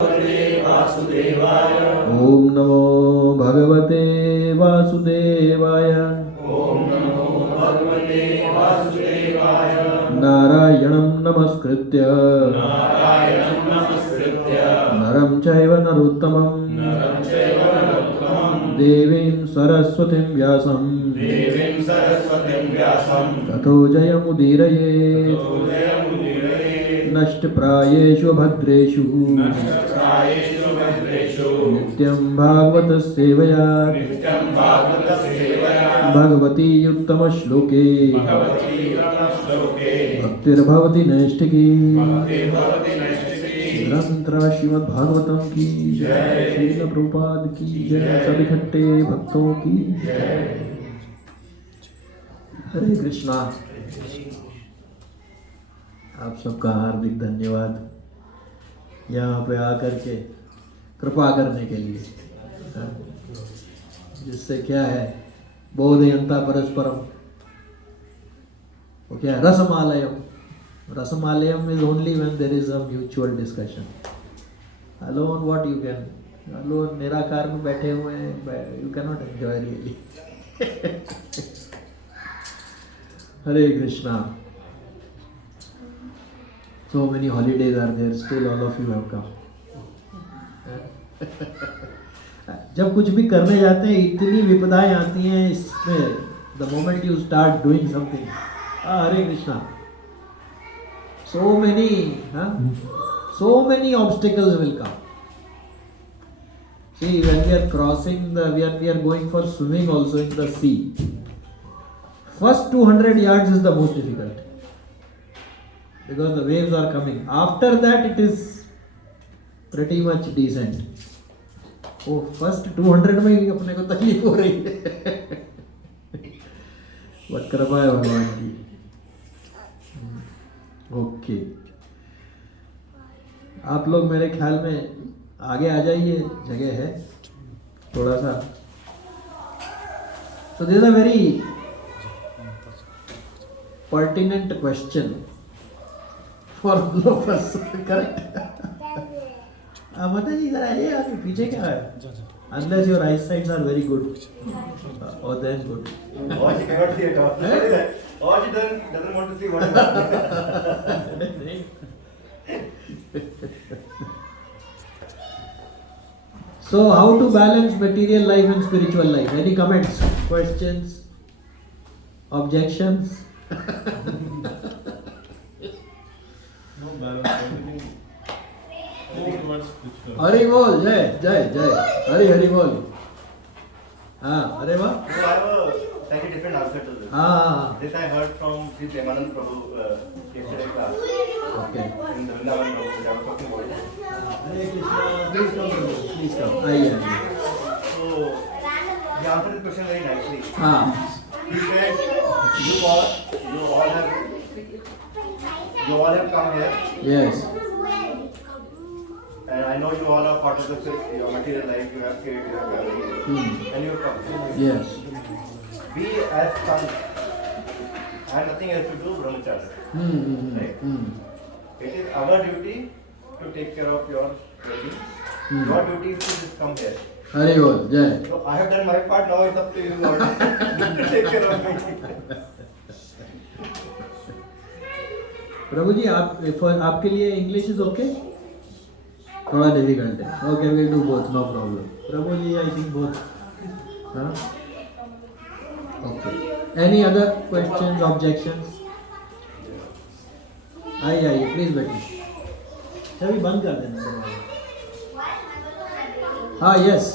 ओम नमो भगवते वासुदेवाय। ओम नमो भगवते वासुदेवाय। नारायणं नमस्कृत्य नरं चैव नरोत्तमं देवीं सरस्वतीं व्यासं ततो जयमुदीरये नष्टप्रायेषु भद्रेषु नित्यं भागवत सेवया भगवती उत्तमश्लोके भक्तिर्भवति नैष्ठिकी। ग्रंथ श्रीमद्भागवतम की जय, श्रील प्रभुपाद की जय, सभी इकट्ठे भक्तों की जय। हरे कृष्णा। आप सबका हार्दिक धन्यवाद यहाँ पे आकर के कृपा करने के लिए, जिससे क्या है, बोधयन्ता परस्परम, वो क्या है, रसमालयम। रसमालयम is only when there is a mutual discussion. Alone what you can, alone निराकार में बैठे हुए हैं, you cannot enjoy really. Hare Krishna. So many holidays are there, still all of you have come. जब कुछ भी करने जाते हैं इतनी विपदाएं आती हैं इसमें, the moment you start doing something, Hare Krishna, so many obstacles will come. See, when we are crossing we are going for swimming also in the sea. First 200 yards is the most difficult because the waves are coming. After that it is pretty much decent. Oh, first 200 में ही अपने को तकलीफ हो रही है। But कृपा है भगवान की। ओके, आप लोग मेरे ख्याल में आगे आ जाइए, जगह है थोड़ा सा। So this is a very pertinent question for all of us, correct? माता जी जरा ये आगे पीछे क्या है? Unless your eyesight are very good, or then good. Or she cannot see at all. Or she doesn't want to see what is happening. So how to balance material life and spiritual life? Any comments, questions, objections? No balance, everything. Hari बोल, जय जय जय, हरि हरि बोल। हाँ, अरे वाह। So I have a slightly different answer to this. हाँ, This I heard from Sri Premanand Prabhu yesterday class. okay. In the Vrindavan Prabhu, which I was talking about. Hare Krishna, please come, please come. आइए। So he answered this question very nicely. हाँ, He said, you all have come here, yes, and I know you all are part of your material life. You have kids, you have family, and you have come. yes. We as sons have nothing else to do brahmacharya. Right? It is our duty to take care of your well-being. Your duty is to just come here. Hari बोल, जय। So I have done my part. Now it's up to you, Lord, to take care of me. प्रभु जी, आपके लिए English is okay? थोड़ा difficult है। Okay, will do both, no problem. Prabhu ji, I think both. हाँ, okay. Any other questions, objections? आइए, please बैठिए। अभी बंद कर देना। हाँ, यस।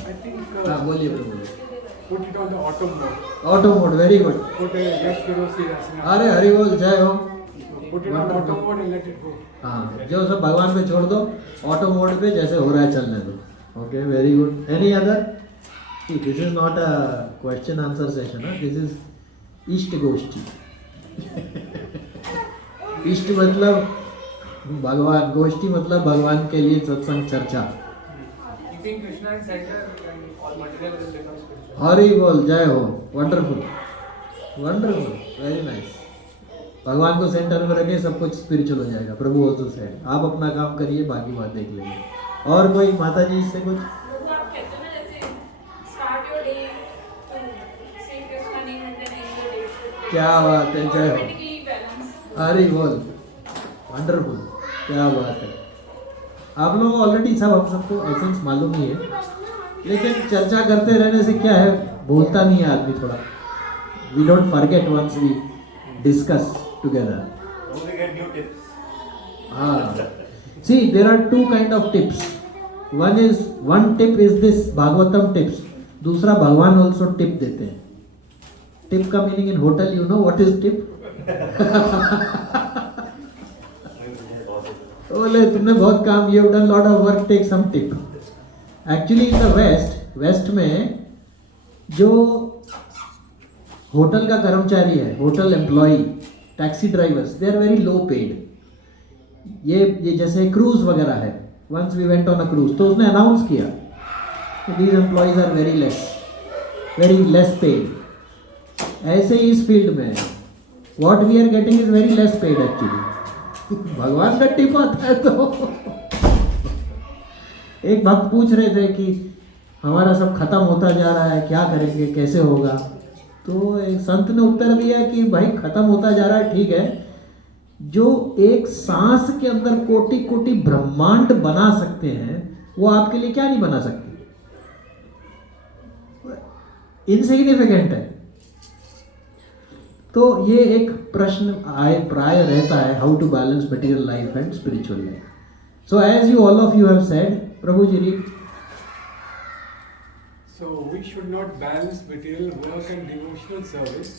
I think हाँ, बोलिए प्रभु। put it on the auto mode. Auto mode, very good. Put a yes Guru Sri Rasina. अरे हरि बोल, जय हो। Put it on auto mode and let it go. हाँ, जो सब भगवान पे छोड़ दो, ऑटो मोड पे जैसे हो रहा है चलने दो। Okay, very good. Any other? This is not a question answer session, this is इष्ट गोष्ठी। इष्ट मतलब भगवान, गोष्ठी मतलब भगवान के लिए सत्संग, चर्चा। Keeping Krishna in center and all material will become spiritual. Hari बोल, जय हो। Wonderful, wonderful, very nice. भगवान को सेंटर में रखे, सब कुछ स्पिरिचुअल हो जाएगा। प्रभु ऑल्सो सेड, आप अपना काम करिए, बाकी बात देख लेंगे। और कोई माता जी से कुछ? वो आप कहते हो ना जैसे start your day to say Krishna name and then and your day. क्या बात है, जय हो। Automatically balance. अरे बोल, वंडरफुल, क्या बात है। आप लोगों को ऑलरेडी सब हम सबको एसेंस मालूम ही है, लेकिन चर्चा करते रहने से क्या है, भूलता नहीं है आदमी थोड़ा. We don't forget once we discuss together. We get new tips. See, there are two kind of tips. One tip is this Bhagavatam tips. दूसरा भगवान also tip देते हैं. Tip का meaning in hotel, you know what is tip? बोले तुमने बहुत काम, you have done lot of work, take some tip. Actually in the west में जो होटल का कर्मचारी है, hotel employee, taxi drivers, they are very low paid. ये जैसे क्रूज वगैरह है, once we went on a cruise, तो उसने अनाउंस किया these employees are very less paid. ऐसे ही इस फील्ड में what we are getting is very less paid actually. भगवान का टिप आता है. तो एक भक्त पूछ रहे थे कि हमारा सब खत्म होता जा रहा है, क्या करेंगे, कैसे होगा. तो एक संत ने उत्तर दिया कि भाई खत्म होता जा रहा है, ठीक है, जो एक सांस के अंदर कोटि कोटि ब्रह्मांड बना सकते हैं वो आपके लिए क्या नहीं बना सकते, इनसिग्निफिकेंट है. तो ये एक प्रश्न प्राय रहता है, how to balance material life and spiritual life. So as you all of you have said, प्रभु जी read. So we should not balance material work and devotional service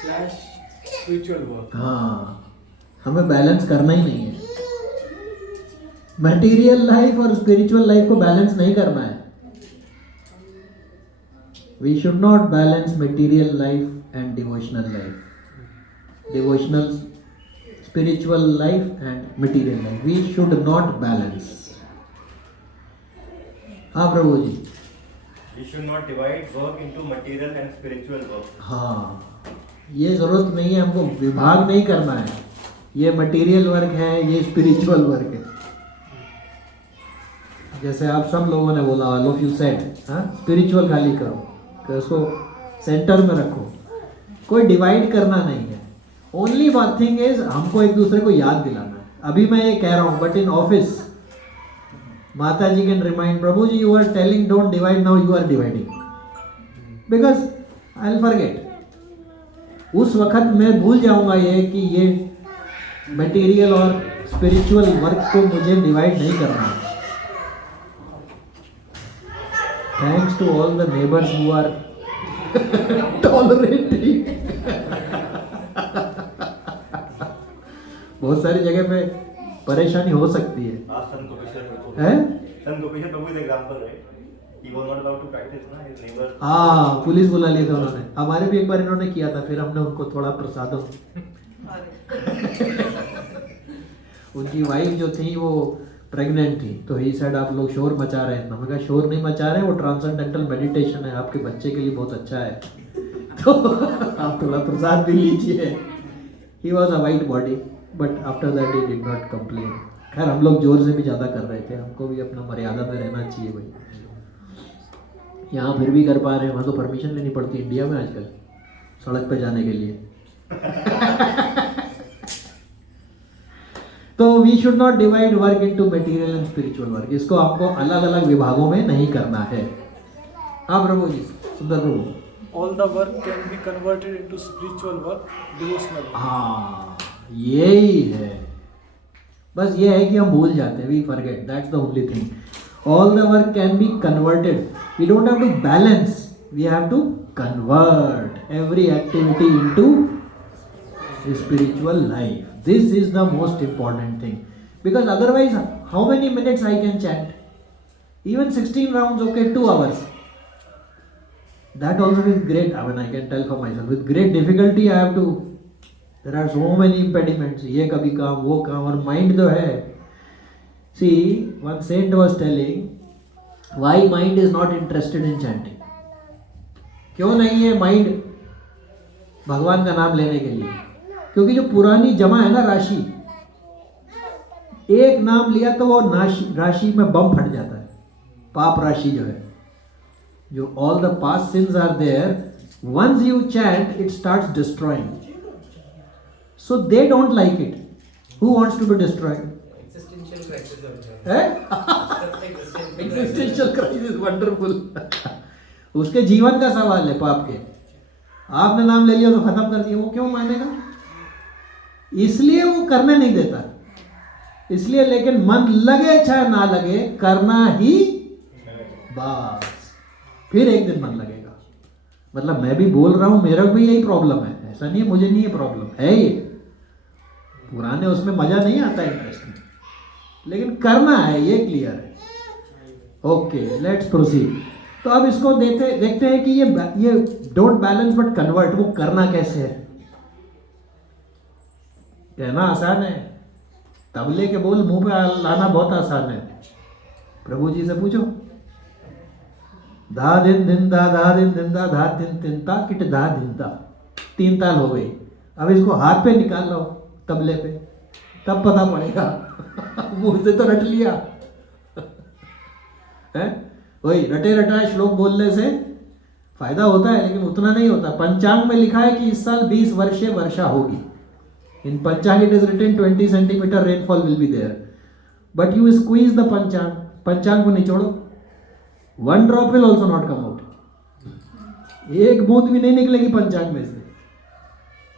/ spiritual work. हाँ, हमें बैलेंस करना ही नहीं है. मटेरियल लाइफ और spiritual life को बैलेंस नहीं करना है. We should not balance material life and devotional life, devotional spiritual life and material life. We should not balance. हाँ प्रभु जी. We should not divide work into material and spiritual work. हाँ, ये जरूरत नहीं है, हमको विभाग नहीं करना है, ये मटेरियल वर्क है, ये स्पिरिचुअल वर्क है. जैसे आप सब लोगों ने बोला, ऑल ऑफ यू सेड, हाँ, स्पिरिचुअल खाली करो, तो उसको सेंटर में रखो, कोई डिवाइड करना नहीं है. ओनली वन थिंग इज हमको एक दूसरे को याद दिलाना है. अभी मैं ये कह रहा हूँ, but in office Mata ji can remind, Prabhu ji you are telling don't divide, now you are dividing, because I will forget. उस वक्त मैं भूल जाऊंगा ये कि ये मटेरियल और स्पिरिचुअल वर्क को मुझे डिवाइड नहीं करना. Thanks to all the neighbours who are tolerating. बहुत सारी जगह पे परेशानी हो सकती है. Sant Gopeshwar Prabhu is example, right? He was not allowed to practice, ना, his neighbor. हाँ, पुलिस बुला लिया था उन्होंने. हमारे भी एक बार इन्होंने किया था, फिर हमने उनको थोड़ा प्रसादम. उनकी वाइफ जो थी वो प्रेग्नेंट थी, तो ही सेड आप लोग शोर मचा रहे हैं. हमने कहा शोर नहीं मचा रहे, वो ट्रांसेंडेंटल मेडिटेशन है, आपके बच्चे के लिए बहुत अच्छा है, तो आप थोड़ा प्रसाद भी लीजिए. He was a white body, but after that he did not complain. खैर हम लोग जोर से भी ज़्यादा कर रहे थे, हमको भी अपना मर्यादा में रहना चाहिए भाई. यहाँ फिर भी कर पा रहे हैं, वहाँ तो परमिशन लेनी पड़ती है इंडिया में आजकल सड़क पे जाने के लिए. तो we should not divide work into material and spiritual work. इसको आपको अलग अलग विभागों में नहीं करना है. हाँ प्रभु जी, सुंदर प्रभु. All the work can be converted into spiritual work, devotional work. हाँ, यही है. बस ये है कि हम भूल जाते हैं, we forget, that's the only thing. All the work can be converted. We don't have to balance, we have to convert every activity into spiritual life. This is the most important thing, because otherwise how many minutes I can chant? Even 16 rounds, okay, 2 hours. That also is great. I mean, I can tell for myself. With great difficulty, I have to. There are so many impediments. ये कभी काम, वो काम, और mind तो है. See, one saint was telling, why mind is not interested in chanting. क्यों नहीं है mind भगवान का नाम लेने के लिए? क्योंकि जो पुरानी जमा है ना राशि, एक नाम लिया तो वो राशि में बम फट जाता है, पाप राशि जो है, जो all the past sins are there, once you chant it starts destroying. So they don't like it. Who wants to be destroyed? Existential crisis, wonderful. उसके जीवन का सवाल है पाप के. आपने नाम ले लिया तो खत्म कर दिया, वो क्यों मानेगा? इसलिए वो करने नहीं देता. इसलिए लेकिन मन लगे चाहे ना लगे करना ही, बस फिर एक दिन मन लगेगा. मतलब मैं भी बोल रहा हूं, मेरा भी यही प्रॉब्लम है, ऐसा नहीं है मुझे नहीं है प्रॉब्लम है. ये पुराने उसमें मजा नहीं आता इंटरेस्ट में, लेकिन करना है, ये क्लियर है. Okay, let's proceed. तो अब इसको देखते हैं कि ये डोंट बैलेंस बट कन्वर्ट, वो करना कैसे है. कहना आसान है, तबले के बोल मुंह पे लाना बहुत आसान है. प्रभु जी से पूछो. धा दिन दिन दा, धा दिन दिन दा, धा दिन दिन ता, किट धा दिन ता, 3 ताल हो गई. अब इसको हाथ पे निकाल लो तबले पे, तब पता पड़ेगा. मुंह से तो रट लिया है. वही रटे रटाए श्लोक बोलने से फायदा होता है, लेकिन उतना नहीं होता. पंचांग में लिखा है कि इस साल 20 वर्षे वर्षा होगी. In panchang it is written 20 centimetre rainfall will be there. But you squeeze the panchang, panchang को निचोड़ो, 1 drop will also not come out. एक बूंद भी नहीं निकलेगी पंचांग में से.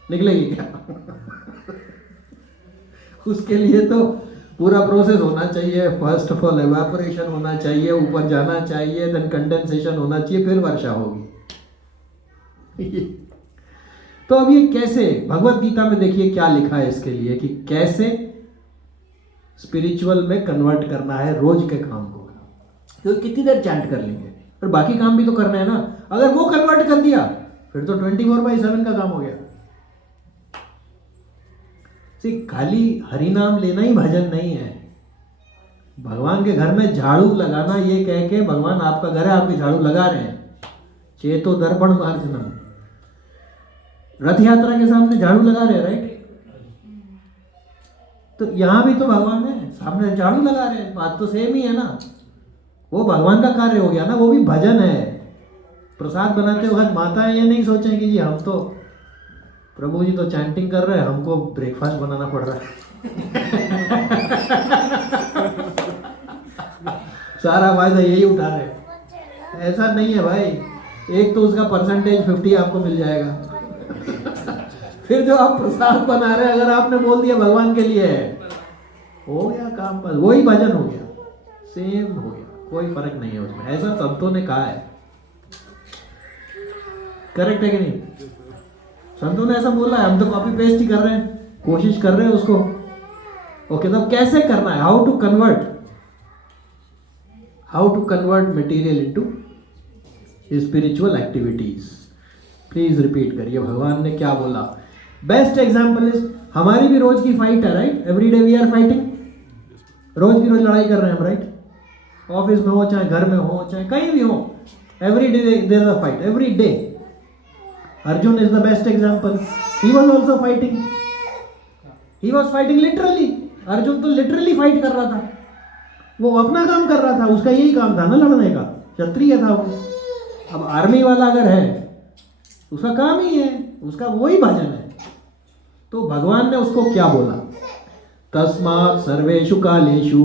निकलेगी क्या? उसके लिए तो पूरा प्रोसेस होना चाहिए. फर्स्ट ऑफ ऑल एवापोरेशन होना चाहिए, ऊपर जाना चाहिए, देन कंडेंसेशन होना चाहिए, फिर वर्षा होगी. तो अब ये कैसे, भगवत गीता में देखिए क्या लिखा है इसके लिए कि कैसे स्पिरिचुअल में कन्वर्ट करना है रोज के काम को. तो कितनी देर चैंट कर लेंगे, पर बाकी काम भी तो करना है ना. अगर वो कन्वर्ट कर दिया फिर तो 24/7 का काम हो गया. खाली हरि नाम लेना ही भजन नहीं है. भगवान के घर में झाड़ू लगाना, ये कह के भगवान आपका घर है, आपके झाड़ू लगा रहे हैं. चेतो दर्पण मार्जनम, रथ यात्रा के सामने झाड़ू लगा रहे हैं, राइट? तो यहां भी तो भगवान है, सामने झाड़ू लगा रहे हैं, बात तो सेम ही है ना. वो भगवान का कार्य हो गया ना, वो भी भजन है. प्रसाद बनाते वक्त माताएं ये नहीं सोचें कि जी हम तो, प्रभु जी तो चैंटिंग कर रहे हैं, हमको ब्रेकफास्ट बनाना पड़ रहा है. सारा फायदा यही उठा रहे हैं. ऐसा नहीं है भाई. एक तो उसका परसेंटेज 50 आपको मिल जाएगा. फिर जो आप प्रसाद बना रहे हैं, अगर आपने बोल दिया भगवान के लिए है, हो गया काम, पर वही भजन हो गया, सेम हो गया, कोई फर्क नहीं है उसमें. ऐसा संतों ने कहा है. करेक्ट है कि नहीं? संतों ने ऐसा बोला है, हम तो कॉपी पेस्ट ही कर रहे हैं, कोशिश कर रहे हैं उसको. ओके, तो कैसे करना है, how to convert material into spiritual activities. Please repeat करिए भगवान ने क्या बोला. बेस्ट एग्जांपल इज, हमारी भी रोज की फाइट है, right? Every day we are fighting. रोज की रोज लड़ाई कर रहे हैं हम, राइट? ऑफिस में हो, चाहे घर में हो, चाहे कहीं भी हो, every day there is a fight, every day. Arjun is the best example. He was also fighting. He was fighting literally. Arjun तो लिटरली फाइट कर रहा था. वो अपना काम कर रहा था, उसका यही काम था ना लड़ने का. क्षत्रिय था वो. अब आर्मी वाला अगर है, उसका काम ही है, उसका वही भजन है. तो भगवान ने उसको क्या बोला? तस्मात् सर्वेषु कालेषु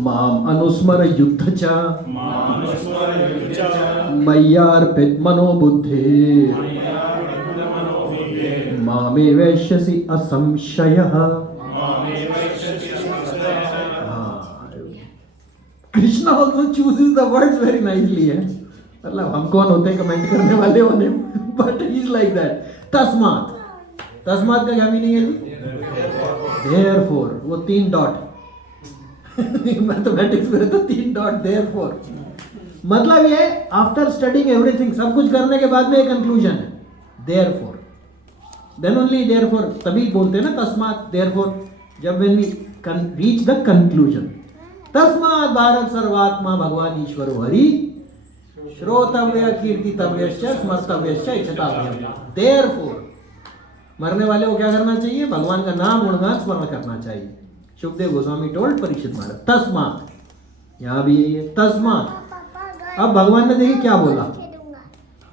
माम अनुस्मर युद्ध च मय्यार्पित मनो बुद्धि मामे वैश्यसि असंशयः. Krishna also chooses the words very nicely है. मतलब हम कौन होते हैं कमेंट करने वाले होने, but he is like that. तस्मात्, तस्मात् का क्या मीनिंग है जी? देयरफॉर. वो 3 डॉट मैथमेटिक्स में तो 3 डॉट देयरफॉर. मतलब ये आफ्टर स्टडिंग एवरीथिंग, सब कुछ करने के बाद में एक कंक्लूजन है, देयरफॉर. देन ओनली देयरफॉर, तभी बोलते हैं ना तस्मात् देयरफॉर, जब when we reach the conclusion. तस्मात् भारत सर्वात्मा भगवान ईश्वरो हरि श्रोतव्य कीर्तितव्यश्च स्मर्तव्यश्च इच्छताव्यम्. देयरफॉर मरने वाले को क्या करना चाहिए? भगवान का नाम गुणगान स्मरण करना चाहिए. सुखदेव गोस्वामी टोल्ड परीक्षित महाराज तस्मात, यहाँ भी यही है तस्मात. अब भगवान ने देखिए क्या बोला,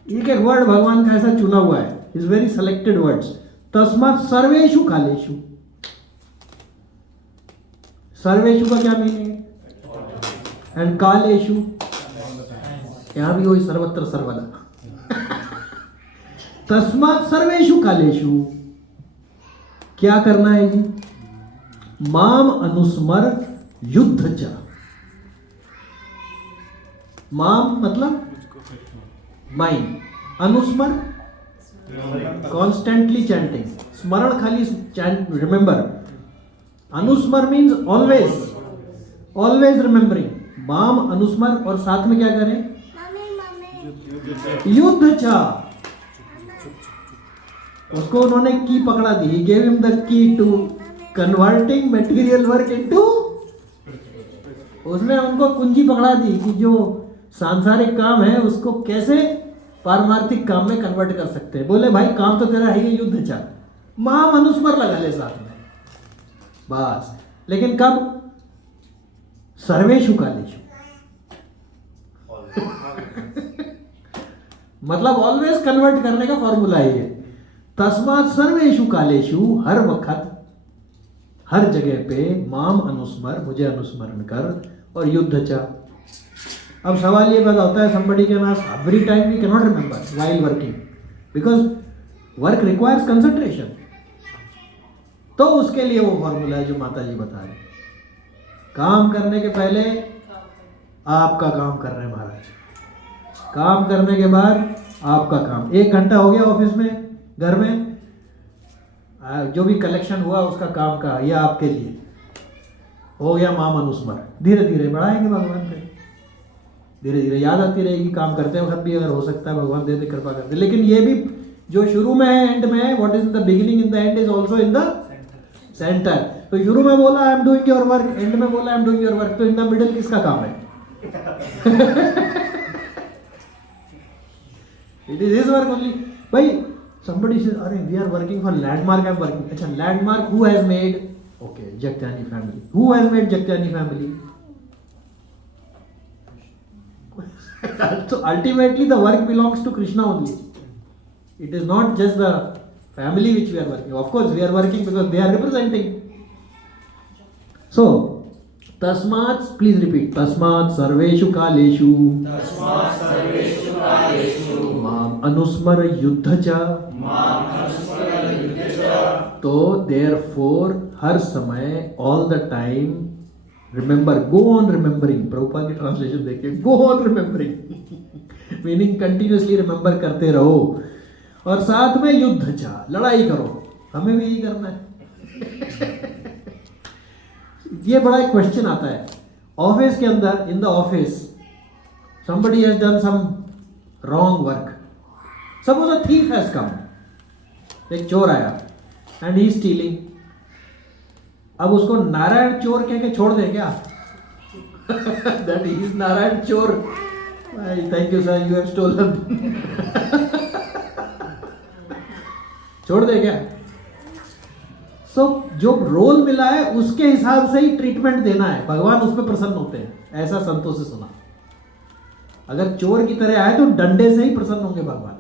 एक एक वर्ड भगवान का ऐसा चुना हुआ है, इज वेरी सेलेक्टेड वर्ड्स. तस्मात सर्वेषु कालेषु. सर्वेषु का क्या मीनिंग है? एंड कालेषु, यहां भी वही सर्वत्र सर्वदा. तस्मात सर्वेषु कालेषु, क्या करना है जी? माम अनुस्मर युद्ध च. माम मतलब माइंड, अनुस्मर कॉन्स्टेंटली चैंटिंग, स्मरण खाली चैंट रिमेंबर. अनुस्मर मीन्स ऑलवेज, ऑलवेज रिमेंबरिंग. माम अनुस्मर, और साथ में क्या करें? युद्ध चा. उसको उन्होंने की पकड़ा दी. He gave him the key to converting material work into, उसने उनको कुंजी पकड़ा दी कि जो सांसारिक काम है उसको कैसे पारमार्थिक काम में कन्वर्ट कर सकते हैं. बोले भाई काम तो तेरा है ये युद्ध चा. महामनुस्मर लगा ले साथ में बस. लेकिन कब? सर्वेषु कालेषु. मतलब ऑलवेज कन्वर्ट करने का फॉर्मूला है. तस्मात सर्वेषु कालेषु, हर वक्त हर जगह पे माम अनुस्मर, मुझे अनुस्मरण कर, और युद्ध चा. अब सवाल ये पैदा होता है, somebody can ask, every time we cannot remember while working because work requires concentration. तो उसके लिए वो फॉर्मूला है जो माता जी बता रहे. काम करने के पहले आपका काम कर रहे हैं महाराज, काम करने के बाद आपका काम. 1 घंटा हो गया ऑफिस में, घर में जो भी कलेक्शन हुआ उसका काम का, यह आपके लिए हो गया माम अनुस्मर. धीरे धीरे बढ़ाएंगे भगवान पे, धीरे धीरे याद आती रहेगी. काम करते वक्त भी अगर हो सकता है भगवान दे दे, कृपा करते. लेकिन ये भी जो शुरू में है एंड में है, what is in the beginning in the end is also in the centre. तो शुरू में बोला I am doing your work, and में बोला I am doing your work, तो इन द मिडिल किसका काम है? It is his work only. भाई somebody says अरे we are working for landmark, I am working. अच्छा landmark who has made? Okay, Jagyani family. Who has made Jagyani family? So ultimately the work belongs to Krishna only. It is not just the family which we are working. Of course we are working because they are representing. So tasmat, please repeat. Tasmat sarveshu kaleshu. Tasmat sarveshu kaleshu. Mam anusmar yuddha cha. Mam anusmar yuddha cha. तो therefore हर समय all the time remember, go on remembering. Prabhupada की translation देखिए, go on remembering meaning continuously remember करते रहो. और साथ में युद्ध चा, लड़ाई करो. हमें भी यही करना है. ये बड़ा एक क्वेश्चन आता है ऑफिस के अंदर. In the office somebody has done some wrong work. Suppose a thief has come. एक चोर आया and he is stealing. अब उसको नारायण चोर कह के छोड़ दे क्या? That he is नारायण चोर. Thank you sir, you have stolen. छोड़ दे क्या? So, जो रोल मिला है उसके हिसाब से ही ट्रीटमेंट देना है. भगवान उस पर प्रसन्न होते हैं, ऐसा संतों से सुना. अगर चोर की तरह आए तो डंडे से ही प्रसन्न होंगे भगवान.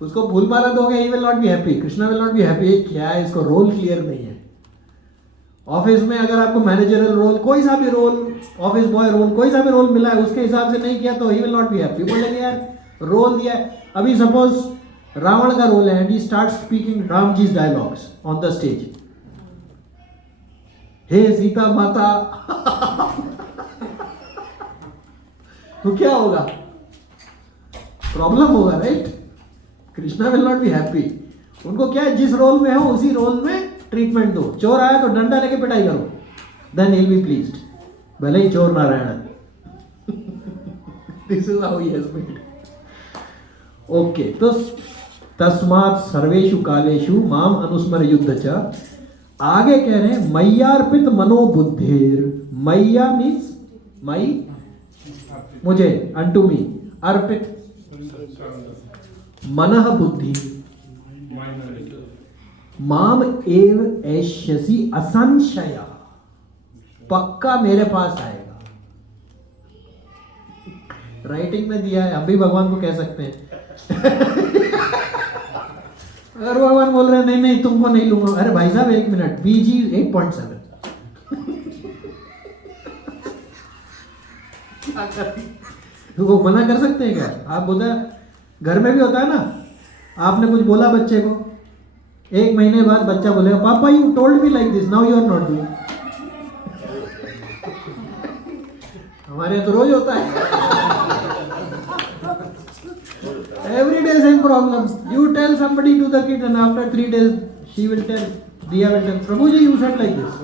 उसको फूल माला दोगे, he will not be happy. Krishna will not be happy. क्या है, इसको रोल क्लियर नहीं है. ऑफिस में अगर आपको मैनेजरल रोल, कोई सा भी रोल, ऑफिस बॉय रोल, कोई सा भी रोल मिला है उसके हिसाब से नहीं किया तो he will not be happy. बोलेंगे यार रोल दिया है. अभी सपोज रावण का रोल है and he start speaking Ram जी's डायलॉग्स ऑन द स्टेज. हे सीता माता. तो क्या होगा? प्रॉब्लम होगा, right? Krishna will not be happy. उनको क्या है, जिस रोल में हो उसी रोल में ट्रीटमेंट दो. चोर आया तो डंडा लेके पिटाई करो, then he will be pleased, भले ही चोर नारायण है. This is how he has made. Okay, तो तस्मात् सर्वेषु कालेषु माम अनुस्मर युद्ध च. आगे कह रहे हैं मय्यार्पित मनोबुद्धिर. मय्या मीन्स मई, मुझे, unto me, अर्पित, मनः बुद्धि, माम एव एष्यसि असंशया, पक्का मेरे पास आएगा। राइटिंग में दिया है, हम भी भगवान को कह सकते हैं। अगर भगवान बोल रहे हैं नहीं नहीं तुमको नहीं लूंगा, अरे भाई साहब एक मिनट, BG 8.7 वो मना कर सकते हैं क्या? आप बोलते घर में भी होता है ना, आपने कुछ बोला बच्चे को, 1 महीने बाद बच्चा बोलेगा papa you told me like this, now you are not doing. हमारे यहाँ तो रोज होता है। Every day same problem. You tell somebody to the kid and after 3 days she will tell, Diya will tell, Prabhu ji you said like this.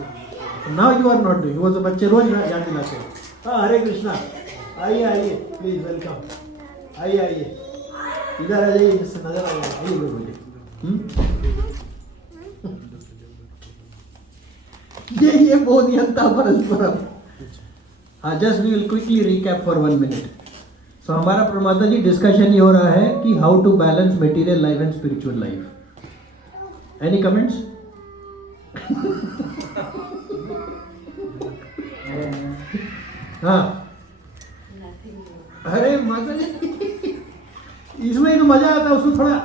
Now you are not doing. वो तो बच्चे रोज याद दिलाते हैं। हाँ हरे कृष्णा, आइए आइए प्लीज वेलकम, आइए आइए इधर आ जाइए, जिससे नजर आ जाए, आइए प्रभु जी। ये बोधयंता परस्परम। हाँ just we will quickly recap for 1 minute. So हमारा प्रमाता जी डिस्कशन ये हो रहा है कि how to balance material life and spiritual life. Any comments? हाँ अरे माता जी इसमें ही तो मजा आता है। उसमें थोड़ा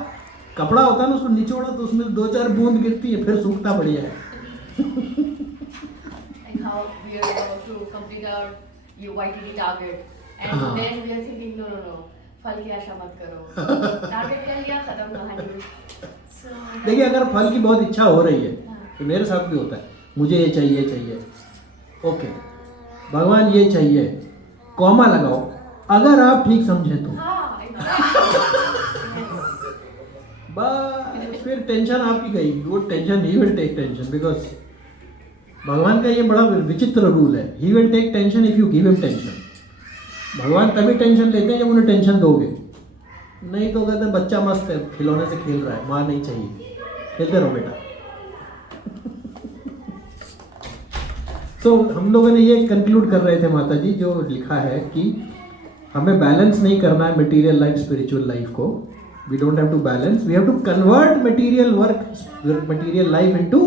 कपड़ा होता है ना, उसको निचोड़ा तो उसमें 2-4 बूंद गिरती है, फिर सूखता बढ़िया है। Like how we are about to complete our YTD target, and then we are thinking no, फल की आशा मत करो, टारगेट कर लिया खत्म कहानी। देखिए अगर फल की बहुत इच्छा हो रही है तो मेरे साथ भी होता है, मुझे ये चाहिए, ओके भगवान ये चाहिए, कॉमा लगाओ, अगर आप ठीक समझे तो। बस फिर टेंशन आपकी गई, वो tension he will take tension, because भगवान का ये बड़ा विचित्र रूल है, he will take tension if you give him tension. भगवान तभी टेंशन लेते हैं जब उन्हें टेंशन दोगे, नहीं तो कहते बच्चा मस्त है खिलौने से खेल रहा है, माँ नहीं चाहिए, खेलते रहो बेटा। तो हम लोगों ने ये कंक्लूड कर रहे थे माता जी, जो लिखा है कि हमें बैलेंस नहीं करना है मटेरियल लाइफ स्पिरिचुअल लाइफ को। We don't have to balance, we have to convert material work, material life into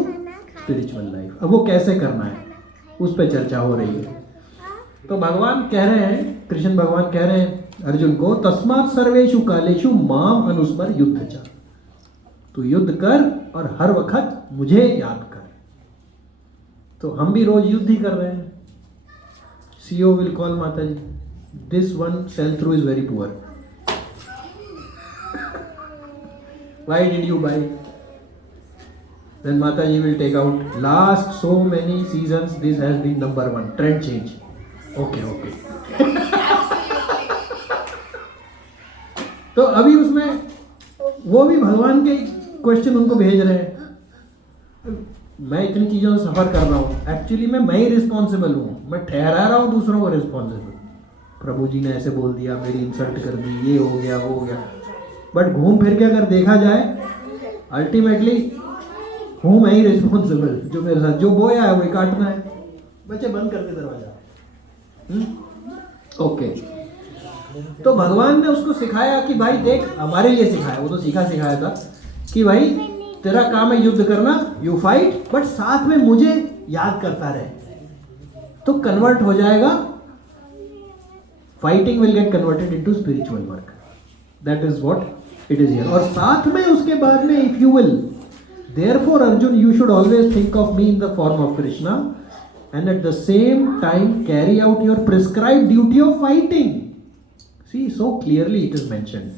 spiritual life. अब वो कैसे करना है उस पर चर्चा हो रही है। तो भगवान कह रहे हैं, कृष्ण भगवान कह रहे हैं अर्जुन को, तस्मात् सर्वेषु कालेषु माम अनुस्मर युद्ध च, तू युद्ध कर और हर वक्त मुझे याद कर। तो हम भी रोज युद्ध ही कर रहे हैं। CEO will call Mata ji, this one cell through is very poor, why did you buy? Then Mataji will take out, last so many seasons this has been number 1, trend change. Okay. तो अभी उसमें वो भी भगवान के क्वेश्चन उनको भेज रहे हैं। मैं इतनी चीज़ों से सफ़र कर रहा हूँ, एक्चुअली मैं ही रिस्पॉन्सिबल हूँ, मैं ठहरा रहा हूँ दूसरों को रिस्पॉन्सिबल। प्रभु जी ने ऐसे बोल दिया, मेरी इंसल्ट कर दी, ये हो गया वो हो गया। बट घूम फिर के अगर देखा जाए, अल्टीमेटली हूँ मैं ही रिस्पॉन्सिबल, जो मेरे साथ जो बोया है वही काटना है। बच्चे बंद कर दे दरवाजा। ओके, तो भगवान ने उसको सिखाया कि भाई देख, हमारे लिए सिखाया, वो तो सिखाया था कि भाई तेरा काम है युद्ध करना, यू फाइट, बट साथ में मुझे याद करता रहे, तो कन्वर्ट हो जाएगा, fighting will get converted into spiritual work. That is what it is here. और साथ में उसके बाद में if you will, therefore Arjun, you should always think of me in the form of Krishna and at the same time carry out your prescribed duty of fighting. See, so clearly it is mentioned,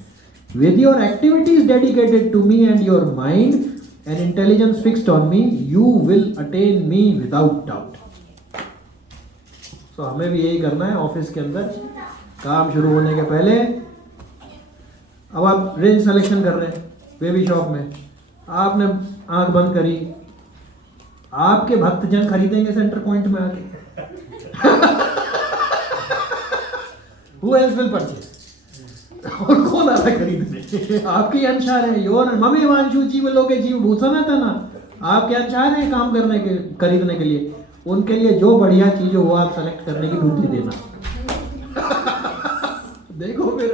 with your activities dedicated to me and your mind and intelligence fixed on me, you will attain me without doubt. So हमें भी यही करना है office के अंदर, काम शुरू होने के पहले। अब आप रेंज सिलेक्शन कर रहे हैं बेबी शॉप में, आपने आंख बंद करी, आपके भक्तजन खरीदेंगे सेंटर पॉइंट में आके। Who else will purchase? और कौन आता है खरीदने? आपके अंशार है, योर ममे वांशु जीव लोके जीव भूषण था ना, आपके अंशार है काम करने के, खरीदने के लिए। उनके लिए जो बढ़िया चीज हो वो आप सेलेक्ट करने की बुद्धि देना। देखो फिर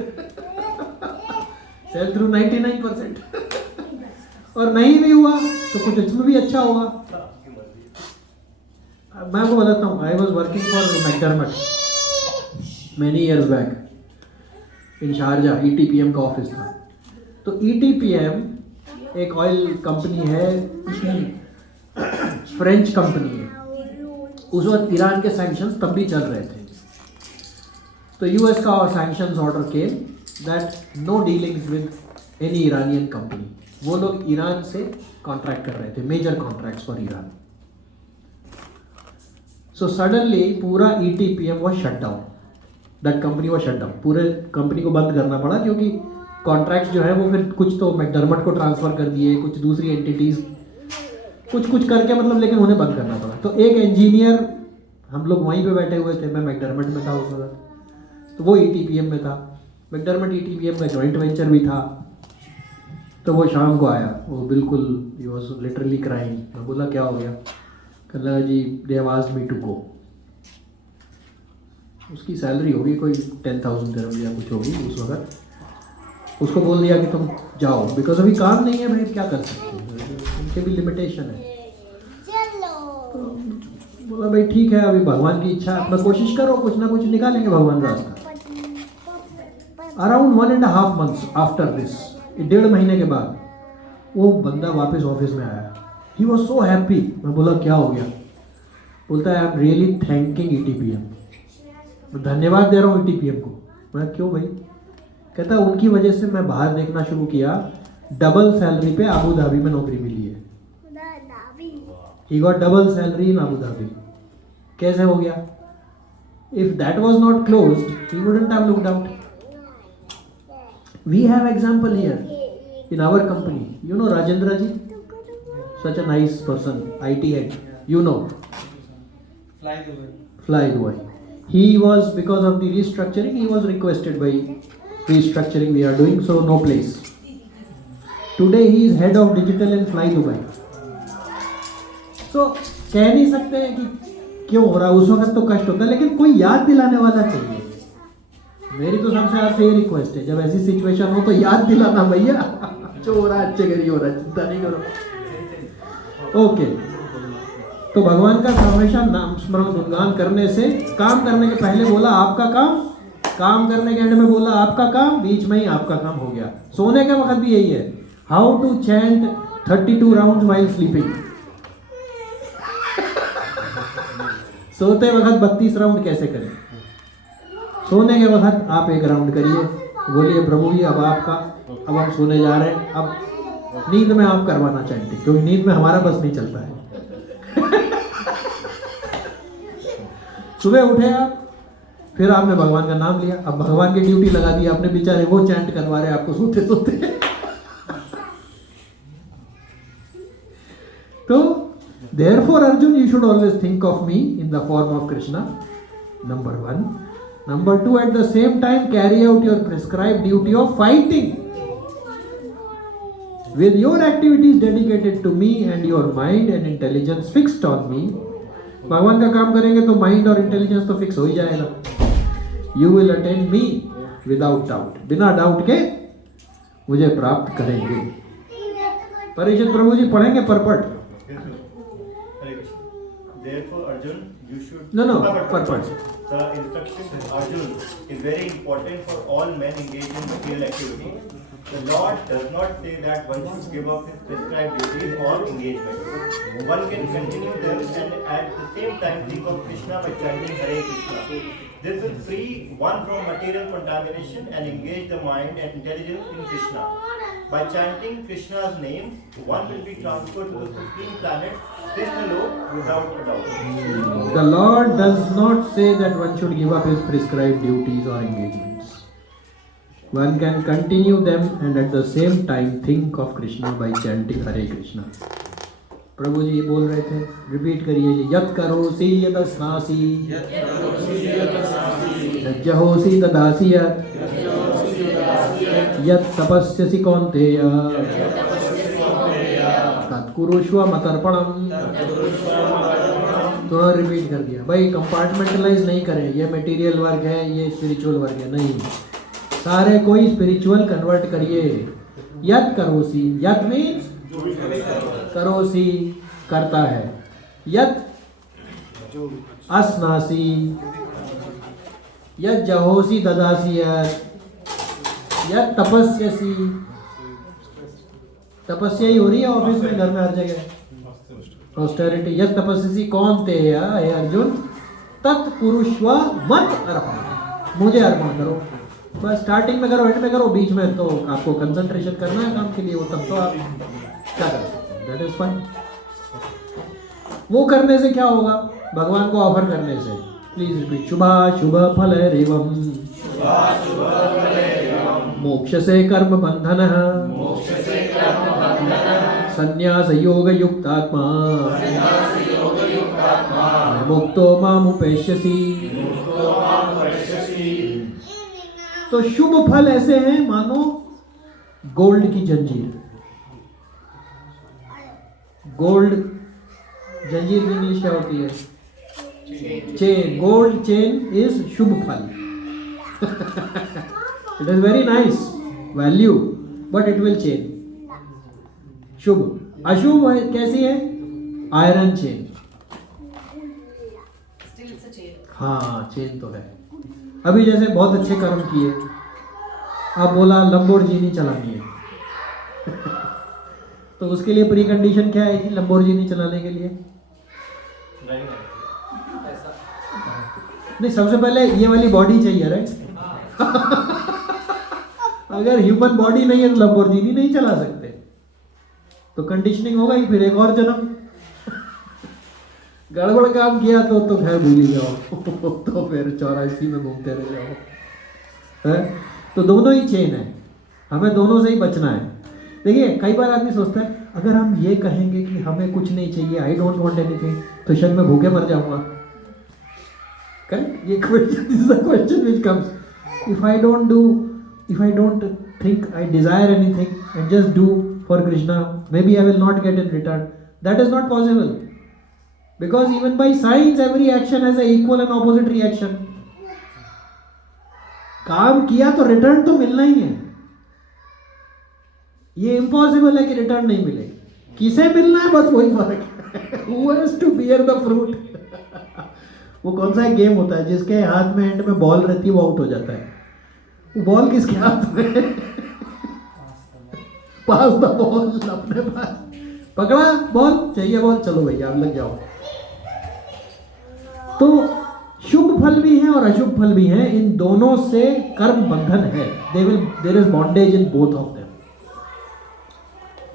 सेल थ्रू 99%। और नहीं भी हुआ तो कुछ इसमें भी अच्छा होगा। मैं आपको बताता हूँ, I was working for McDermott many years back in Sharjah. ETPM का ऑफिस था। तो ETPM एक ऑयल कंपनी है, फ्रेंच कंपनी है। उस वक्त ईरान के सैंक्शंस तब भी चल रहे थे। तो US का सैंक्शंस ऑर्डर के that no dealings with any Iranian company. वो लोग ईरान से कॉन्ट्रैक्ट कर रहे थे, major contracts for Iran. So suddenly पूरा ETPM was shut down, that company was shut down. पूरे कंपनी को बंद करना पड़ा क्योंकि कॉन्ट्रैक्ट्स जो है वो फिर कुछ तो मैकडरमट को ट्रांसफ़र कर दिए, कुछ दूसरी एंटिटीज़ कुछ करके मतलब, लेकिन उन्हें बंद करना पड़ा। तो एक इंजीनियर, हम लोग वहीं पे बैठे हुए थे, मैं मैकडरमट में था उस वक्त, तो वो ETPM में था। मैकडरमट ETPM का जॉइंट वेंचर भी था। तो वो शाम को आया, वो बिल्कुल ही वाज लिटरली क्राइंग। मैं बोला क्या हो गया? कहने लगा जी they have asked me to go. उसकी सैलरी होगी कोई 10,000 दिरहम या कुछ होगी उस वक्त। उसको बोल दिया कि तुम जाओ, बिकॉज अभी काम नहीं है भाई, क्या कर सकते हैं, उनके भी लिमिटेशन है। तो बोला भाई ठीक है, अभी भगवान की इच्छा, अपना कोशिश करो, कुछ ना कुछ निकालेंगे भगवान रास्ता। अराउंड 1.5 months आफ्टर दिस, 1.5 महीने के बाद वो बंदा वापस ऑफिस में आया। He was so happy. मैं बोला क्या हो गया? बोलता है I am really thanking ETPM, मैं धन्यवाद दे रहा हूँ ETPM को। मैं क्यों भाई? कहता है उनकी वजह से मैं बाहर देखना शुरू किया, डबल सैलरी पे अबू धाबी में नौकरी मिली है। He got double salary in Abu Dhabi. कैसे हो गया? If that was not closed he wouldn't have looked out. We have example here in our company. You know Rajendra ji, such a nice person, IT head, you know, Fly Dubai. He was, because of the restructuring, he was requested by restructuring we are doing, so no place. Today he is head of digital in Fly Dubai. So कह नहीं सकते हैं कि क्यों हो रहा है, उस वक्त तो कष्ट होता है, लेकिन कोई याद दिलाने वाला चाहिए। मेरी तो सबसे आपसे ये रिक्वेस्ट है, जब ऐसी सिचुएशन हो तो याद दिलाना भैया, जो हो रहा है अच्छे करिए, हो रहा है, चिंता नहीं करो। ओके तो भगवान का हमेशा नाम स्मरण गुणगान करने से, काम करने के पहले बोला आपका काम, काम करने के एंड में बोला आपका काम, बीच में ही आपका काम हो गया। सोने के वक्त भी यही है, how to chant 32 round while sleeping. सोते वक्त 32 राउंड कैसे करें? सोने के वक्त आप 1 राउंड करिए, बोलिए प्रभु जी अब आपका, अब हम सोने जा रहे हैं, अब नींद में आप करवाना चाहते, क्योंकि नींद में हमारा बस नहीं चलता है। सुबह उठे आप, फिर आपने भगवान का नाम लिया, अब भगवान की ड्यूटी लगा दी आपने, बेचारे वो चैंट करवा रहे आपको सोते सोते। तो therefore Arjun, you should always think of me in the form of Krishna, number 1. Number 2, at the same time carry out your prescribed duty of fighting with your activities dedicated to me and your mind and intelligence fixed on me. भगवान का काम करेंगे तो mind और intelligence तो fix हो ही जाएगा। You will attain me without doubt, बिना डाउट के मुझे प्राप्त करेंगे। परीक्षित प्रभु जी पढ़ेंगे purport. Therefore, Arjun, you should. No, purport. The instruction to Arjun is very important for all men engaged in material activity. The Lord does not say that one should give up his prescribed duties or engagement. One can continue them and at the same time think of Krishna by chanting Hare Krishna. This will free one from material contamination and engage the mind and intelligence in Krishna. By chanting Krishna's name, one will be transferred to the supreme planet, Krishnalok, without a doubt. The Lord does not say that one should give up his prescribed duties or engagements. One can continue them and at the same time think of Krishna by chanting Hare Krishna. प्रभु जी बोल रहे थे, repeat करिए जी। यत् करोसि यदस्नासि यज्जहोसि तदासि यत् तपस्यसि कौन्तेय तत्कुरुष्व मतर्पणम्। थोड़ा repeat कर दिया भाई, कंपार्टमेंटलाइज नहीं करें, ये मटेरियल वर्क है, ये स्पिरिचुअल वर्क है, नहीं। सारे कोई स्पिरिचुअल कन्वर्ट करिए। यत करोसी, यत मीन्स करोसी करता है, यत अस्नासी, यत जहोसी ददासी, यत तपस्यसी। तपस्या ही हो रही है ऑफिस में, घर में, हर जगह ऑस्टेरिटी। यत तपस्यसी कौन थे हे अर्जुन, तत्कुरुष्व मत अर्पण, मुझे अर्पण करो। बस स्टार्टिंग में करो, एंड में करो, बीच में तो आपको कंसंट्रेशन करना है काम के लिए, वो तब तो आप क्या कर सकते हैं, दैट इज फाइन। वो करने से क्या होगा, भगवान को ऑफर करने से। प्लीज रिपीट, शुभ फल रेवम मोक्ष से कर्म बंधन, संन्यास योग युक्तात्मा मुक्तो मामुपेष्यसि। तो शुभ फल ऐसे हैं मानो गोल्ड की जंजीर। गोल्ड जंजीर की इंग्लिश क्या होती है, चेन। गोल्ड चेन इज शुभ फल। It is very nice value but it will chain. शुभ। अशुभ कैसी है, iron chain. Still it's a chain. हाँ चेन तो है। अभी जैसे बहुत अच्छे कर्म किए, अब बोला लंबोर्गिनी चलानी है तो उसके लिए प्री कंडीशन क्या है कि लंबोर्गिनी चलाने के लिए नहीं, सबसे पहले ये वाली बॉडी चाहिए, राइट। अगर ह्यूमन बॉडी नहीं है तो लंबोर्गिनी नहीं चला सकते, तो कंडीशनिंग होगा ही, फिर एक और जन्म। गड़बड़ काम किया तो खैर भूल ही जाओ तो फिर 84 में घूमते रह जाओ, है। तो दोनों ही चेन है, हमें दोनों से ही बचना है। देखिए कई बार आदमी सोचता है अगर हम ये कहेंगे कि हमें कुछ नहीं चाहिए, आई डोंट वांट एनीथिंग, तो शायद मैं भूखे मर जाऊंगा। करेक्ट, ये question, this is the question which comes. If I don't think I desire anything and just do for Krishna, maybe I will not get in return. That is not possible. Because even by science, every action has an equal and opposite reaction. काम किया तो return तो मिलना ही है, ये impossible है कि return नहीं मिले। किसे मिलना है बस वही फर्क है। Who has to bear the fruit? वो कौन सा गेम होता है जिसके हाथ में एंड में बॉल रहती है वो आउट हो जाता है। वो बॉल किसके हाथ में, पास द बॉल, अपने पास पकड़ा बॉल, चाहिए बॉल, चलो भैया आप लग जाओ। तो शुभ फल भी है और अशुभ फल भी है, इन दोनों से कर्म बंधन है। There is bondage in both of them.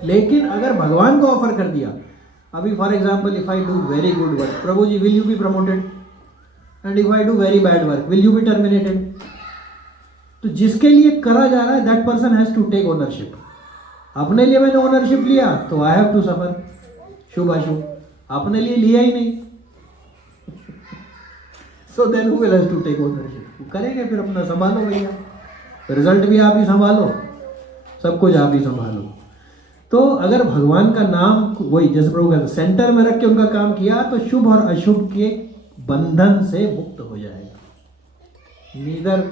लेकिन अगर भगवान को ऑफर कर दिया, अभी for example if I do very good work, prabhu ji will you be promoted, and if I do very bad work will you be terminated. तो जिसके लिए करा जा रहा है that person has to take ownership. अपने लिए मैंने ओनरशिप लिया तो आई हैव टू सफर, शुभ अशुभ। अपने लिए लिया ही नहीं so then who will have to take ownership? करेंगे फिर अपना, संभालो भैया, रिजल्ट भी आप ही संभालो, सब कुछ आप ही संभालो। तो अगर भगवान का नाम वही जैसे प्रभु कहते सेंटर में रख के उनका काम किया तो शुभ और अशुभ के बंधन से मुक्त हो जाएगा। Neither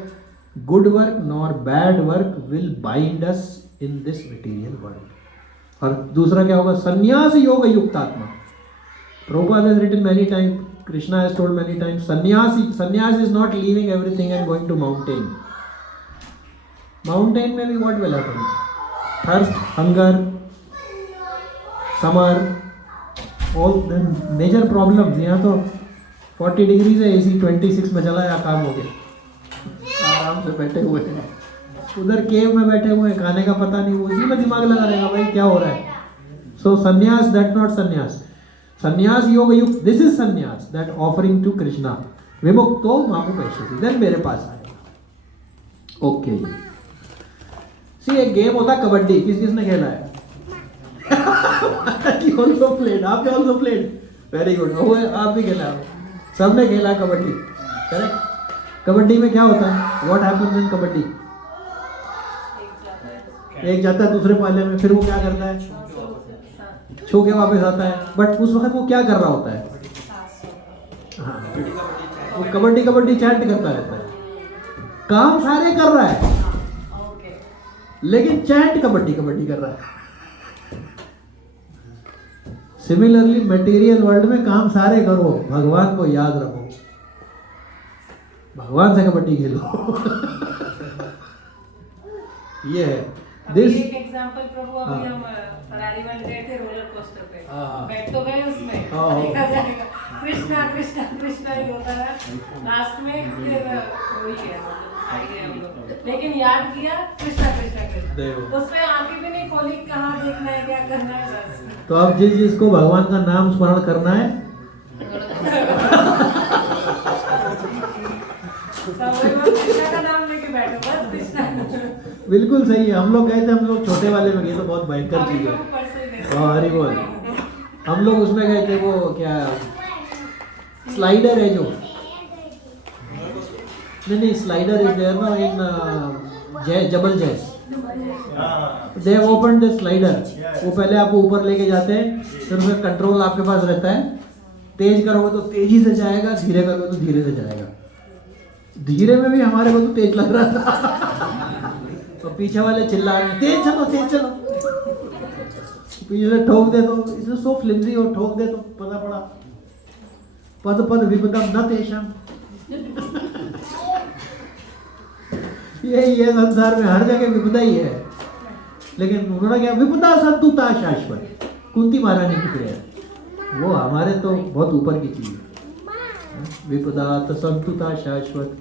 good work nor bad work will bind us in this material world. और दूसरा क्या होगा, संन्यास योग युक्तात्मा। Prabhupada has written many times, Krishna has told many times, sannyas is not leaving everything and going to mountain. Mountain में भी what will happen? Thirst, hunger, summer, all the major problems। यहाँ तो 40 डिग्री से AC 26 में चला या काम हो गया, आराम से बैठे हुए हैं। उधर केव में बैठे हुए हैं, खाने का पता नहीं, वो उसी में दिमाग लगा रहेगा भाई क्या हो रहा है। सो संन्यास, दैट नॉट संन्यास। संन्यास योग युक्त, this is sannyas, that offering to Krishna. विमुक्तो मामुपेष्यसि, देन मेरे पास आएगा। ओके सी, एक गेम होता है कबड्डी, किसने खेला है? You also played, आपने also played, वेरी गुड। आप भी खेला है, सबने खेला है कबड्डी, करेक्ट। कबड्डी में क्या होता है, व्हाट हैपेंस इन कबड्डी? एक जाता है दूसरे पाले में, फिर वो क्या करता है, छू के वापस आता है, बट उस वक्त वो क्या कर रहा होता है? हाँ, वो कबड्डी कबड्डी चैंट करता रहता है, काम सारे कर रहा है लेकिन चैंट कबड्डी कबड्डी कर रहा है। सिमिलरली मटेरियल वर्ल्ड में काम सारे करो, भगवान को याद रखो, भगवान से कबड्डी खेलो। ये है अभी दिस। एक एग्जांपल प्रभु, अभी हम फरारी वर्ल्ड गए थे रोलर कोस्टर पे, बैठ तो गए उसमें, देखा जाएगा कृष्णा कृष्णा कृष्णा ही होता है, लास्ट में फिर वही गया, आ गए हम लोग, लेकिन याद किया कृष्णा कृष्णा कृष्णा, उसमें आंखें भी नहीं खोली कहाँ देखना है क्या करना है बस। तो अब जिसको भगवान का नाम स्मरण करना है, कृष्णा का नाम लेके बैठो बस, कृष्णा। बिल्कुल सही है। हम लोग गए थे, हम लोग छोटे वाले में गए तो बहुत भयंकर चीज है। परसों ही गए। हरी बोल। हम लोग उसमें गए थे, वो क्या स्लाइडर है जो, नहीं स्लाइडर इज देयर ना इन जबल जैस, दे ओपन द स्लाइडर। वो पहले आपको ऊपर लेके जाते हैं, फिर उसका कंट्रोल आपके पास रहता है, तेज करोगे तो तेजी से जाएगा, धीरे करोगे तो धीरे से जाएगा। धीरे में भी हमारे को तो तेज लग रहा था, तो पीछे वाले चिल्ला रहे हैं तेज चलो तेज चलो, पीछे से ठोक दे तो इसमें सो फ्लिमजी हो, ठोक दे तो पता पड़ा पद पद विपदम न तेषाम। ये संसार में हर जगह विपदा ही है, लेकिन उन्होंने क्या विपदा संतुता शाश्वत, कुंती महारानी की क्रिया, वो हमारे तो बहुत ऊपर की चीज है। विपदा संतुता शाश्वत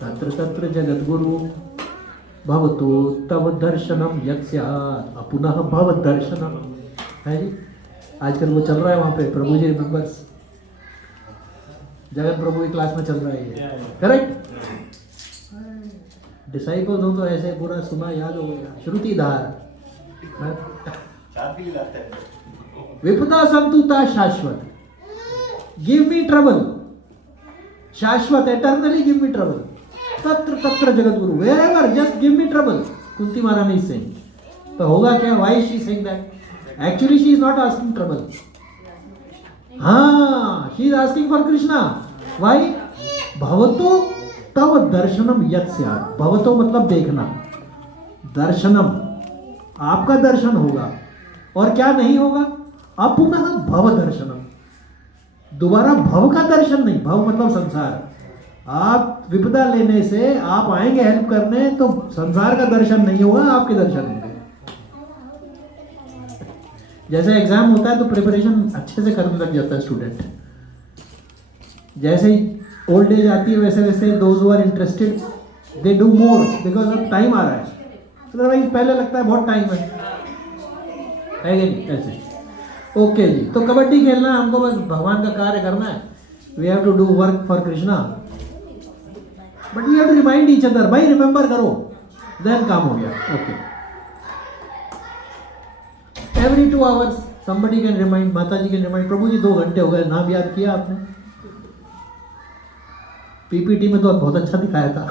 तत्र तत्र जगत गुरु भवतु तव दर्शनम यस्यात् अपुनः भव दर्शनम, है जी। आजकल वो चल रहा है वहाँ पे प्रभु जी रिमेंबर्स, जगत प्रभु की क्लास में चल रहा है ये, करेक्ट। डिसाइपल्स हो तो ऐसे पूरा सुना याद हो गया, श्रुतिधार। विपदा संतुता शाश्वत, गिव मी ट्रबल, शाश्वत एटर्नली गिव मी ट्रबल, तत्र तत्र जगत गुरु, wherever just give me trouble, Kunti Maharani saying. तो होगा क्या, why she saying that? Actually she is not asking trouble, हाँ she is asking for Krishna. Why? भवतो तव दर्शनम यत्स्यात्, भवतो मतलब देखना, दर्शनम आपका दर्शन होगा, और क्या नहीं होगा, अपुनः भव दर्शनम, दोबारा भव का दर्शन नहीं, भव मतलब संसार। आप विपदा लेने से आप आएंगे हेल्प करने, तो संसार का दर्शन नहीं होगा, आपके दर्शन होंगे। जैसे एग्जाम होता है तो प्रिपरेशन अच्छे से करने लग जाता है स्टूडेंट, जैसे ही ओल्ड एज आती है वैसे वैसे those who are interested they do more, because अब टाइम आ रहा है, अदरवाइज पहले लगता है बहुत टाइम है कि नहीं, ऐसे। ओके जी, तो कबड्डी खेलना है हमको, बस भगवान का कार्य करना है, we have to do work for Krishna, but we have to remind each other, भाई रिमेंबर करो, देन काम हो गया। Okay, every 2 hours somebody can remind, माता जी कैन रिमाइंड, प्रभु जी 2 घंटे हो गए, नाम याद किया आपने? पीपीटी में तो बहुत अच्छा दिखाया था,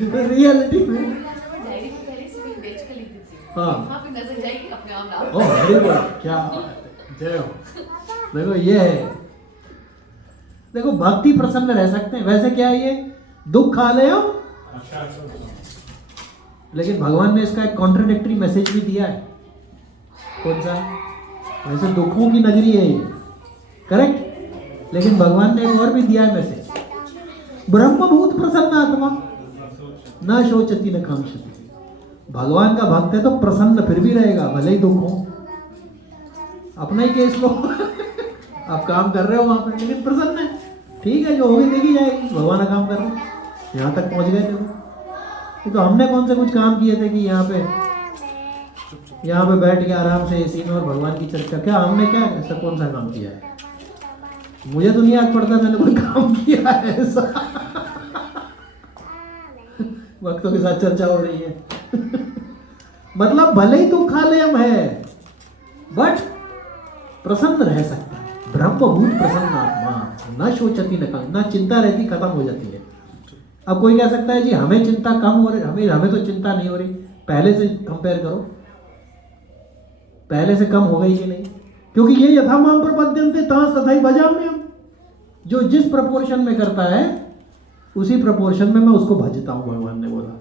रियलिटी में हाँ, ओह वेरी गुड, क्या जय हो। देखो ये है, देखो भक्ति प्रसन्न रह सकते हैं, वैसे क्या है ये दुख खा ले हो, लेकिन भगवान ने इसका एक कॉन्ट्राडिक्टरी मैसेज भी दिया है। कौन सा? वैसे दुखों की नगरी है ये, करेक्ट, लेकिन भगवान ने एक और भी दिया है मैसेज, ब्रह्मभूत प्रसन्न आत्मा न शोचती न कांक्षति। भगवान का भक्त है तो प्रसन्न फिर भी रहेगा, भले ही दुख हो। अपना ही केस लो आप काम कर रहे हो वहां पर, लेकिन प्रसन्न है, ठीक है, जो होगी देखी जाएगी, भगवान का काम कर रहे हो, यहाँ तक पहुंच गए थे वो। तो हमने कौन से कुछ काम किए थे कि यहाँ पे बैठ के आराम से एसी में और भगवान की चर्चा, क्या हमने क्या ऐसा कौन सा काम किया है? मुझे तो नहीं याद पड़ता मैंने कोई काम किया है ऐसा वक्तों के साथ चर्चा हो रही है मतलब भले ही तू खालेम है बट प्रसन्न रह सकता है, ब्रह्मभूत प्रसन्न आत्मा, न शोचती न चिंता रहती, खत्म हो जाती है। अब कोई कह सकता है जी हमें चिंता कम हो रही, हमें तो चिंता नहीं हो रही, पहले से कंपेयर करो, पहले से कम हो गई कि नहीं? क्योंकि ये यथा माम प्रपद्यन्ते तां तथैव भजाम्यहम्, जो जिस प्रपोर्शन में करता है उसी प्रपोर्शन में मैं उसको भजता हूँ, भगवान ने बोला।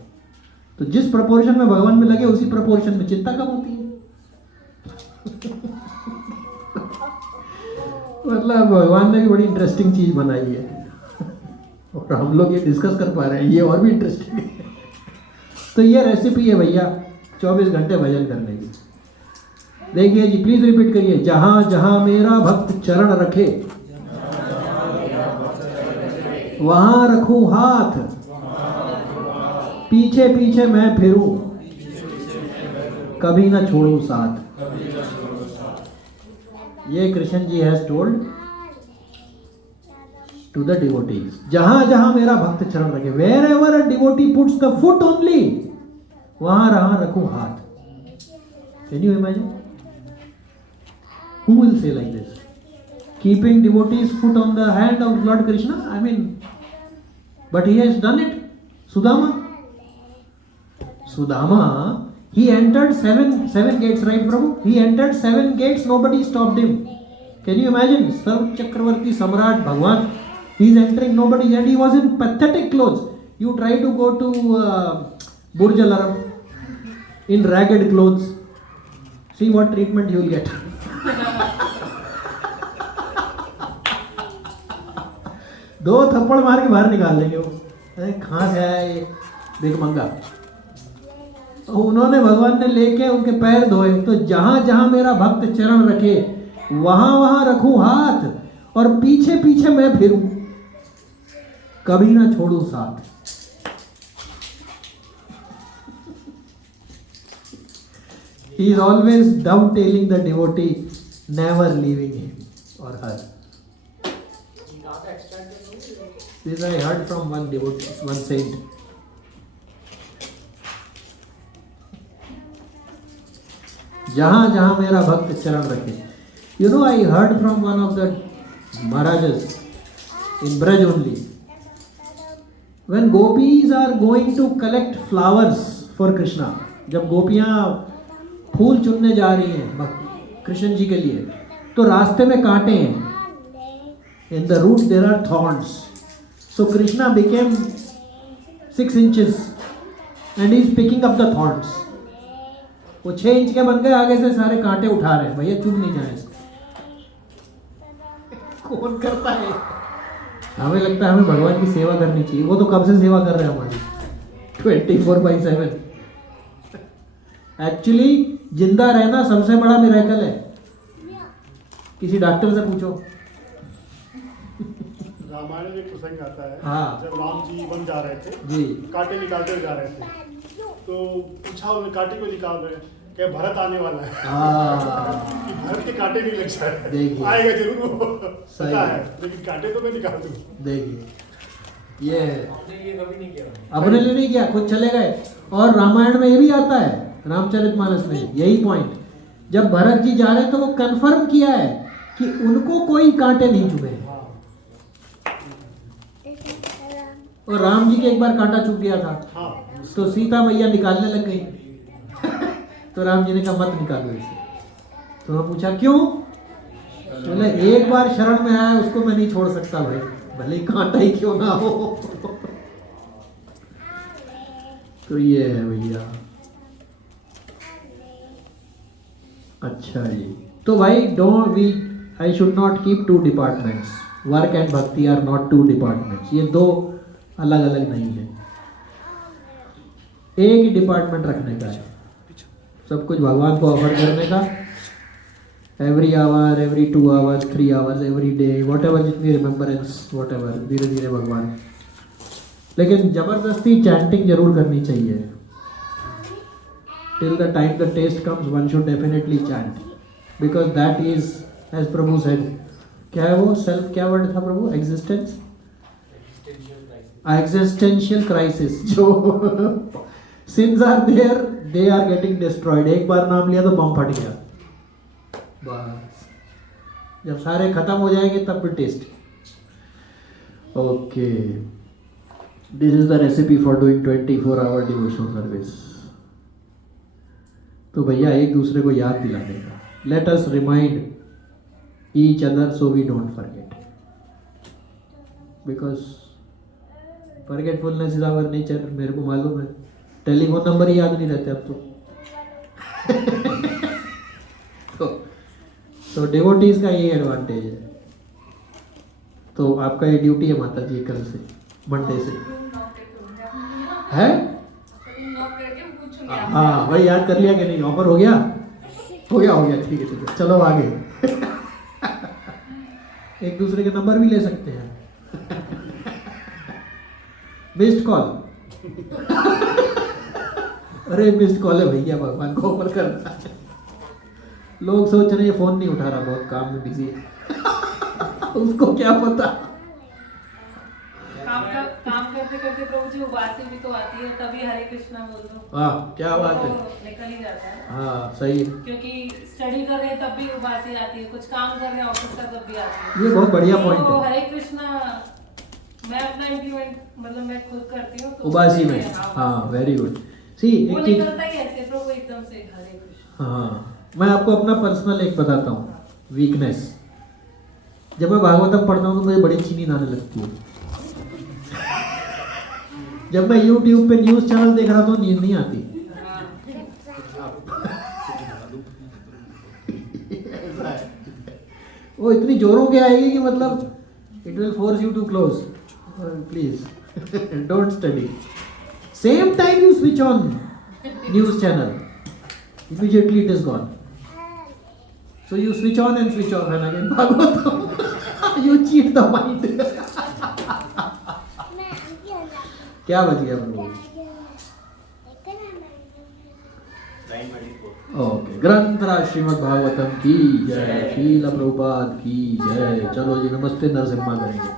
तो जिस प्रपोर्शन में भगवान में लगे उसी प्रपोर्शन में चिंता कम होती है। मतलब भगवान ने भी बड़ी इंटरेस्टिंग चीज बनाई है और हम लोग ये डिस्कस कर पा रहे हैं, ये और भी इंटरेस्टिंग है। तो ये रेसिपी है भैया 24 घंटे भजन करने की। देखिए जी, प्लीज रिपीट करिए, जहां जहां मेरा भक्त चरण रखे वहां रखूं हाथ, पीछे पीछे मैं फिरूं, कभी ना छोड़ूं साथ। ये Krishna ji has told to the devotees. जहां जहां मेरा भक्त चरण रखे, wherever a devotee puts the foot only, वहां रखूं हाथ। Can you imagine? Who will say like this? Keeping devotees' foot on the hand of Lord Krishna? I mean, but he has done it. Sudama, he entered seven gates, right, Prabhu? He entered 7 gates, nobody stopped him. Can you imagine? Sarv Chakravarti Samrat Bhagwan, he is entering, nobody, and he was in pathetic clothes. You try to go to Burj Al Arab in ragged clothes, see what treatment you will get. दो थप्पड़ मार के बाहर निकाल देंगे वो, अरे कहाँ से आया ये भिखमंगा। तो उन्होंने, भगवान ने लेके उनके पैर धोए। तो जहां जहां मेरा भक्त चरण रखे वहां वहां रखूं हाथ, और पीछे पीछे मैं फिरूं, कभी ना छोड़ूं साथ। He is always dovetailing the devotee, never leaving him or her. This I heard from one devotee, one saint. जहां जहां मेरा भक्त चरण रखे. You know, I heard from one of the Maharajas in Braj only. When gopis are going to collect flowers for Krishna, जब गोपियां फूल चुनने जा रही हैं कृष्ण जी के लिए, तो रास्ते में कांटे हैं. In the route there are thorns. So Krishna became 6 inches and he is picking up the thorns. वो 6 इंच के बन गए, आगे से सारे कांटे उठा रहे हैं. भैया चुन नहीं जाए इसको. कौन करता है? हमें लगता है हमें भगवान की सेवा करनी चाहिए. वो तो कब से सेवा कर रहे हैं हमारी, 24/7. एक्चुअली जिंदा रहना सबसे बड़ा मिरेकल है. किसी डॉक्टर से पूछो. रामायण में एक प्रसंग आता है. हाँ. जब राम जी वन जा रहे थे जी, कांटे निकालते हुए जा रहे थे, तो पूछा उन्हें कांटे को निकाल रहे हैं, क्या भरत आने वाला है. कि भरत के कांटे नहीं लग जाए. देखिए. आएगा जरूर वो, सही पता है, लेकिन कांटे तो मैं निकाल दूं. देखिए ये अपने लिए नहीं किया, खुद चले गए. और रामायण में ये भी आता है, रामचरितमानस में यही पॉइंट. जब भरत जी जा रहे हैं तो वो कंफर्म किया है कि उनको कोई कांटे नहीं चुभे. और राम जी के एक बार कांटा चुभ गया था. हाँ. तो सीता मैया निकालने लग गई. तो राम जी ने कहा मत निकालो इसे. तो मैं पूछा क्यों? बोले एक बार शरण में आया उसको मैं नहीं छोड़ सकता भाई, भले ही कांटा ही क्यों ना हो. तो ये है भैया. अच्छा जी. तो भाई don't we I should not keep 2 departments. Work and bhakti are not 2 departments. ये 2 अलग अलग नहीं है. एक ही डिपार्टमेंट रखने का है. सब कुछ भगवान को ऑफर करने का. Every hour, every 2 hours, 3 hours, every day, what ever, जितनी रिमेम्बरेंस, वॉट एवर, धीरे धीरे भगवान. लेकिन जबरदस्ती चैंटिंग जरूर करनी चाहिए. Till the time the taste comes, one should definitely chant, because that is, as Prabhu said, क्या है वो self, क्या word था प्रभु? Existence, existential crisis. जो sins are there, they are getting destroyed. एक बार नाम लिया तो बम फट गया. बस जब सारे खत्म हो जाएंगे तब भी test. Okay, this is the recipe for doing 24-hour devotional service. तो भैया एक दूसरे को याद दिलाने का. Let us remind each other so we don't forget, because forgetfulness is our nature, मेरे को मालूम है। टेलीफोन नंबर ही याद नहीं रहते अब तो डिवोटीज का ये एडवांटेज है। तो आपका ये ड्यूटी है माता जी कल से, मंडे से है। हाँ भाई याद कर लिया कि नहीं? ऑफर हो गया हो गया ठीक है चलो आगे। एक दूसरे के नंबर भी ले सकते हैं। Missed call. अरे मिस्ड कॉल है भैया, भगवान को ऑफर करता है। लोग सोच रहे हैं फोन नहीं उठा रहा, बहुत काम में बिजी है। उसको क्या पता। काम करते करते प्रभु जी उबासी भी तो आती है, तभी हरे कृष्णा बोल दो। हाँ क्या बात है, निकल ही जाता है। हाँ सही है। क्योंकि स्टडी कर रहे हैं तब भी उबासी आती है, कुछ काम कर रहे हैं ऑफिस का तब भी आती है। ये बहुत बढ़िया पॉइंट तो है। हरे कृष्णा मैं अपना इम्प्लीमेंट मतलब मैं खुद करती हूँ। तो उबासी में हाँ वेरी गुड। सी वो एक चीज, निकलता ही ऐसे प्रभु एकदम से हरे कृष्णा। हाँ मैं आपको अपना पर्सनल एक बताता हूँ वीकनेस। जब मैं भागवतम पढ़ता हूँ तो मुझे बड़ी अच्छी नींद आने लगती है। जब मैं YouTube पे न्यूज चैनल देख रहा तो नींद नहीं आती। वो इतनी जोरों के आएगी कि मतलब it will force you to close. Please don't study. Same time you switch on news channel, immediately it is gone. So you switch on and switch off and again Bhagavatam. You cheat the mind. क्या बच गया हम लोग? 924। Okay, ग्रंथराज Shrimad Bhagavatam की जय, श्रील प्रभुपाद की जय। चलो जी नमस्ते नरसिम्हा करेंगे।